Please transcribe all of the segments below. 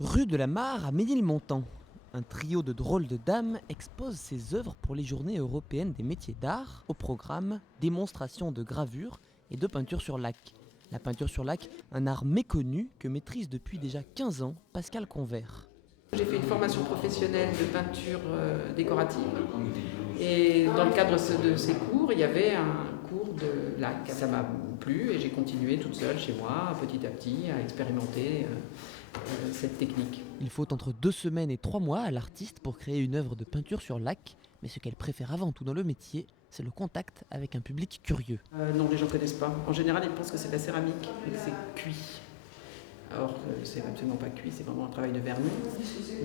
Rue de la Mare à Ménilmontant, un trio de drôles de dames expose ses œuvres pour les Journées européennes des métiers d'art. Au programme, démonstration de gravure et de peinture sur lac. La peinture sur lac, un art méconnu que maîtrise depuis déjà 15 ans Pascal Convert. J'ai fait une formation professionnelle de peinture décorative et dans le cadre de ces cours, il y avait un cours de lac. Ça m'a plu et j'ai continué toute seule chez moi, petit à petit, à expérimenter cette technique. Il faut entre 2 semaines et 3 mois à l'artiste pour créer une œuvre de peinture sur lac, mais ce qu'elle préfère avant tout dans le métier, c'est le contact avec un public curieux. Non, les gens ne connaissent pas. En général, ils pensent que c'est de la céramique et que c'est cuit. Alors c'est absolument pas cuit, c'est vraiment un travail de vernis.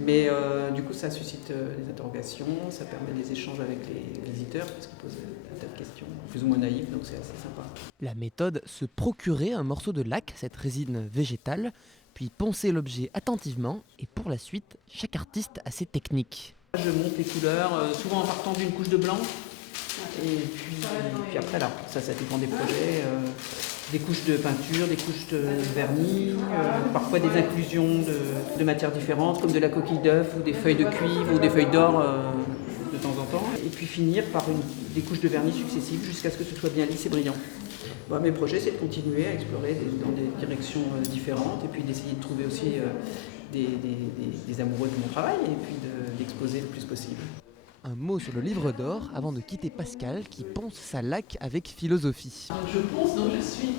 Mais du coup, ça suscite des interrogations, ça permet des échanges avec les visiteurs, parce qu'ils posent un tas de questions, plus ou moins naïves, donc c'est assez sympa. La méthode, se procurer un morceau de lac, cette résine végétale, puis poncer l'objet attentivement, et pour la suite, chaque artiste a ses techniques. Je monte les couleurs, souvent en partant d'une couche de blanc, et puis après là, ça dépend des projets, des couches de peinture, des couches de vernis, parfois des inclusions de matières différentes, comme de la coquille d'œuf ou des feuilles de cuivre ou des feuilles d'or de temps en temps, et puis finir par des couches de vernis successives jusqu'à ce que ce soit bien lisse et brillant. Bon, mes projets, c'est de continuer à explorer dans des directions différentes et puis d'essayer de trouver aussi des amoureux de mon travail et puis d'exposer le plus possible. Un mot sur le livre d'or avant de quitter Pascal qui ponce sa laque avec philosophie. Je pense, donc je suis.